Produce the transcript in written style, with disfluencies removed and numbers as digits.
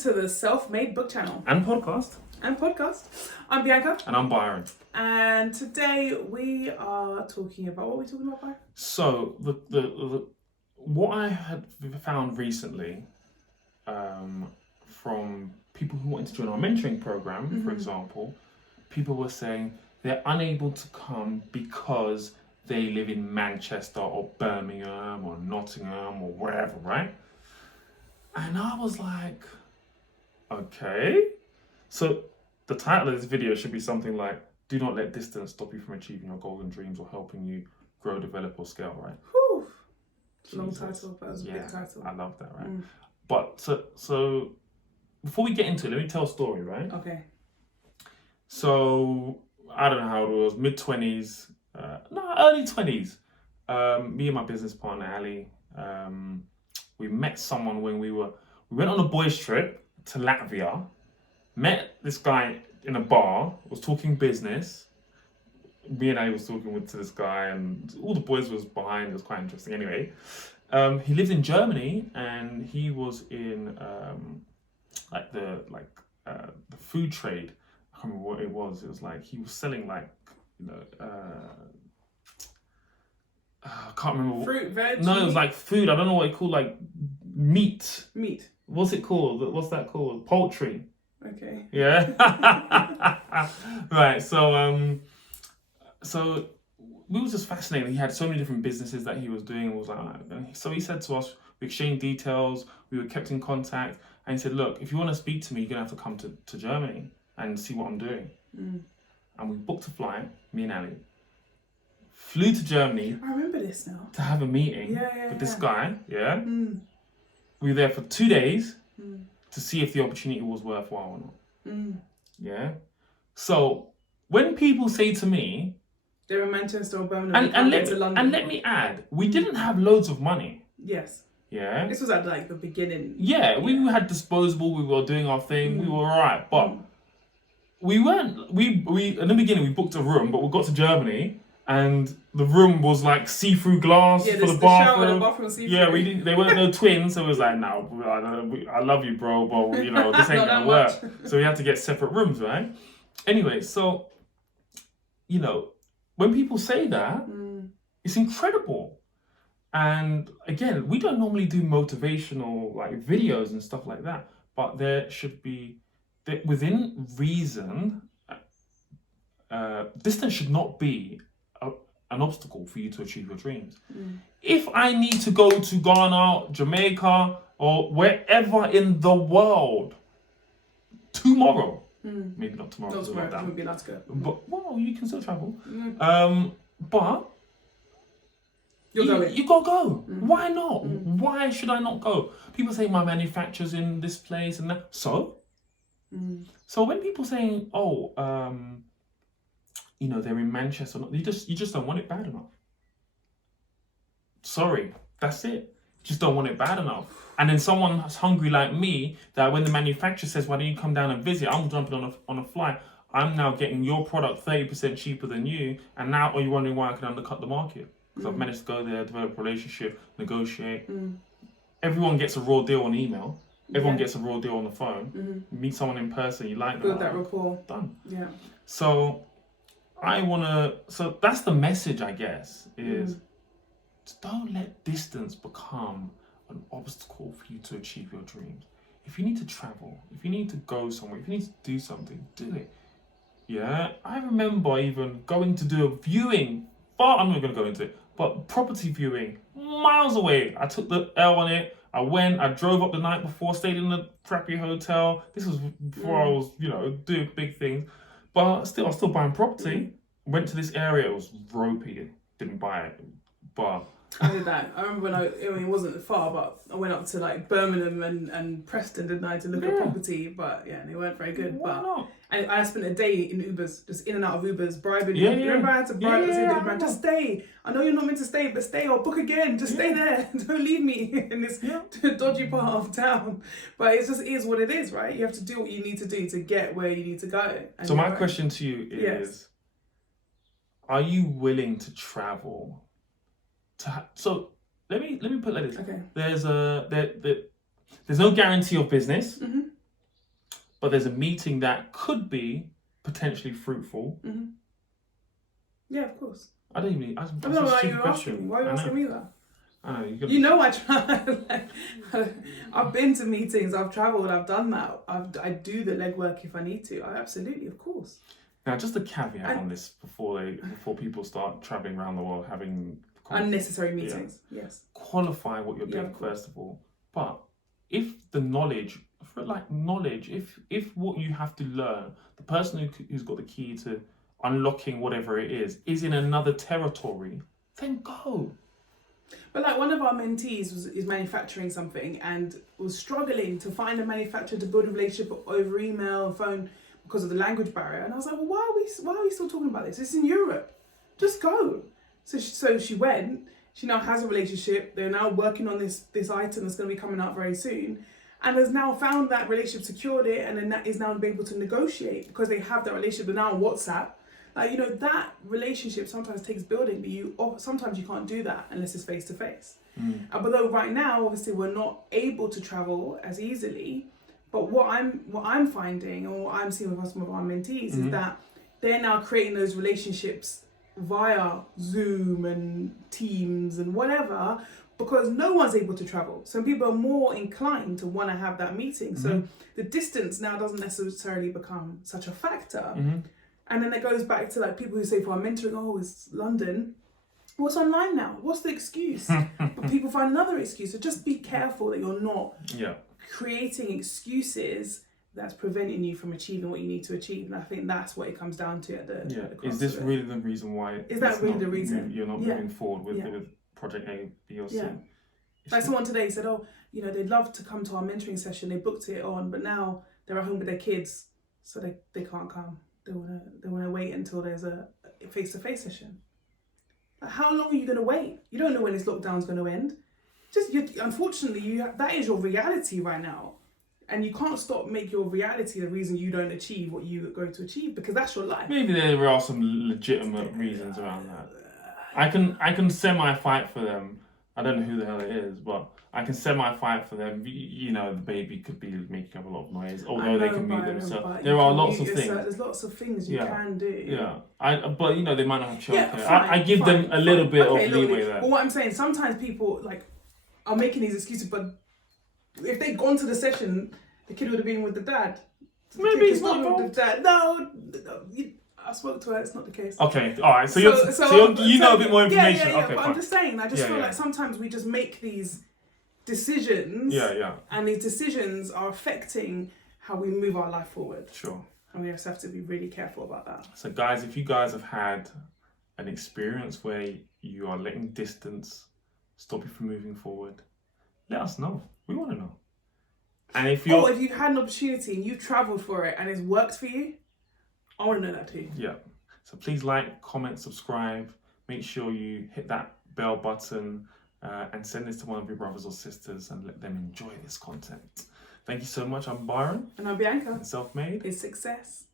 to the Self-Made Book Channel and podcast. I'm Bianca. And I'm Byron. And today we are talking about, what are we talking about, Byron? So the what I had found recently from people who wanted to join our mentoring program, for example, people were saying they're unable to come because they live in Manchester or Birmingham or Nottingham or wherever, right? And I was like, okay. So the title of this video should be something like, do not let distance stop you from achieving your goals and dreams or helping you grow, develop or scale, right? Whew. Long Jesus. title, but it was a big title. I love that, right? But so before we get into it, let me tell a story, right? Okay. So I don't know how it was, mid-20s, early 20s. Me and my business partner, Ali, we met someone when we went on a boys trip to Latvia, met this guy in a bar, was talking business. Me and Ali was talking to this guy and all the boys was behind. It was quite interesting. Anyway, he lived in Germany and he was in the food trade. I can't remember what it was. It was like he was selling I can't remember. Fruit, veg? No, it was like food. I don't know what it called, like meat. Meat. What's it called? What's that called? Poultry. Okay. Yeah. Right. So we were just fascinated. He had so many different businesses that he was doing. So he said to us, we exchanged details. We were kept in contact, and he said, "Look, if you want to speak to me, you're gonna have to come to Germany and see what I'm doing." And we booked a flight. Me and Ali flew to Germany. I remember this now. To have a meeting with this guy. Yeah. We were there for 2 days to see if the opportunity was worthwhile or not. Yeah. So when people say to me, they're in Manchester or Birmingham, and let me add, we didn't have loads of money. Yes. Yeah. This was at like the beginning. Yeah, we had disposable. We were doing our thing. We were alright, but we weren't. We in the beginning we booked a room, but we got to Germany. And the room was like see-through glass for the bathroom. Shower and the bathroom see-through. Yeah, we didn't. They weren't no twins, so it was like, no, I love you, bro, but this ain't gonna work. So we had to get separate rooms, right? Anyway, so when people say that, it's incredible. And again, we don't normally do motivational like videos and stuff like that, but there should be within reason. Distance should not be an obstacle for you to achieve your dreams. If I need to go to Ghana, Jamaica, or wherever in the world tomorrow, maybe not tomorrow. Not tomorrow, it would be allowed to go. But you can still travel. But you gotta go. Why not? Why should I not go? People say my manufacturer's in this place and that. So when people saying, they're in Manchester. You just don't want it bad enough. Sorry, that's it. Just don't want it bad enough. And then someone that's hungry like me, that when the manufacturer says, "Why don't you come down and visit?" I'm jumping on a flight. I'm now getting your product 30% cheaper than you, and now are you wondering why I can undercut the market? Because I've managed to go there, develop a relationship, negotiate. Everyone gets a raw deal on email. Everyone gets a raw deal on the phone. You meet someone in person, you like them. Build that rapport. Done. Yeah. So that's the message, I guess, is don't let distance become an obstacle for you to achieve your dreams. If you need to travel, if you need to go somewhere, if you need to do something, do it. Yeah, I remember even going to do a viewing, but I'm not going to go into it, but property viewing, miles away. I took the L on it. I drove up the night before, stayed in a crappy hotel. This was before I was, doing big things. But still, I was still buying property. Went to this area, it was ropey. Didn't buy it. But I did that. I remember it wasn't far, but I went up to like Birmingham and Preston, didn't I, to look at property. But yeah, they weren't very good. Why not? I spent a day in Ubers, just in and out of Ubers, bribing. Remember I had to bribe just stay. I know you're not meant to stay, but stay or book again. Just stay there. Don't leave me in this dodgy part of town. But it just is what it is, right? You have to do what you need to do to get where you need to go. So my question to you is, are you willing to travel? So let me put it like this. Okay. There's no guarantee of business. but there's a meeting that could be potentially fruitful. Mm-hmm. Yeah, of course. I don't even. I don't know why you're asking me. Why are you asking me that? I know, you know I try. I've been to meetings, I've travelled, I've done that. I do the legwork if I need to. Absolutely, of course. Now, just a caveat on this before people start travelling around the world having unnecessary meetings. Yeah. Yes. Qualify what you're doing first of all. But if the knowledge, if what you have to learn, the person who's got the key to unlocking whatever it is in another territory, then go. But like one of our mentees is manufacturing something and was struggling to find a manufacturer to build a relationship over email and phone because of the language barrier. And I was like, well, why are we still talking about this? It's in Europe. Just go. So she went. She now has a relationship. They're now working on this item that's going to be coming out very soon, and has now found that relationship, secured it, and then that is now able to negotiate because they have that relationship. They're now on WhatsApp. Like, you know, that relationship sometimes takes building, but sometimes you can't do that unless it's face to face. But though right now, obviously, we're not able to travel as easily. But what I'm finding, or what I'm seeing with some of our mentees, is that they're now creating those relationships via Zoom and Teams and whatever, because no one's able to travel. So people are more inclined to want to have that meeting. So the distance now doesn't necessarily become such a factor. And then it goes back to like people who say for our mentoring, oh, it's London. What's online now? What's the excuse? But people find another excuse. So just be careful that you're not creating excuses that's preventing you from achieving what you need to achieve. And I think that's what it comes down to at the Is this really the reason why? Is that really the reason? You're not moving forward with Project A, B, or C? Yeah. Like someone today said, oh, you know, they'd love to come to our mentoring session. They booked it on, but now they're at home with their kids, so they can't come. They want to wait until there's a face-to-face session. Like, how long are you going to wait? You don't know when this lockdown's going to end. Unfortunately, that is your reality right now. And you can't make your reality the reason you don't achieve what you are going to achieve, because that's your life. Maybe there are some legitimate reasons around that. I can semi-fight for them. I don't know who the hell it is, but I can semi-fight for them. You know, the baby could be making up a lot of noise, although they can mute themselves. There are lots of things. There's lots of things you can do. Yeah, but you know, they might not have childcare. I give them a little bit of leeway there. Well, what I'm saying, sometimes people are making these excuses, but if they'd gone to the session, the kid would have been with the dad. Maybe it's not with the dad. No, I spoke to her. It's not the case. Okay, all right. So you know a bit more information. Yeah. Okay, but fine. I'm just saying. I just feel like sometimes we just make these decisions. Yeah. And these decisions are affecting how we move our life forward. Sure. And we just have to be really careful about that. So, guys, if you guys have had an experience where you are letting distance stop you from moving forward, let us know. We want to know. And if you've had an opportunity and you've travelled for it and it's worked for you, I want to know that too. Yeah. So please like, comment, subscribe. Make sure you hit that bell button and send this to one of your brothers or sisters and let them enjoy this content. Thank you so much. I'm Byron. And I'm Bianca. And Self-Made is Success.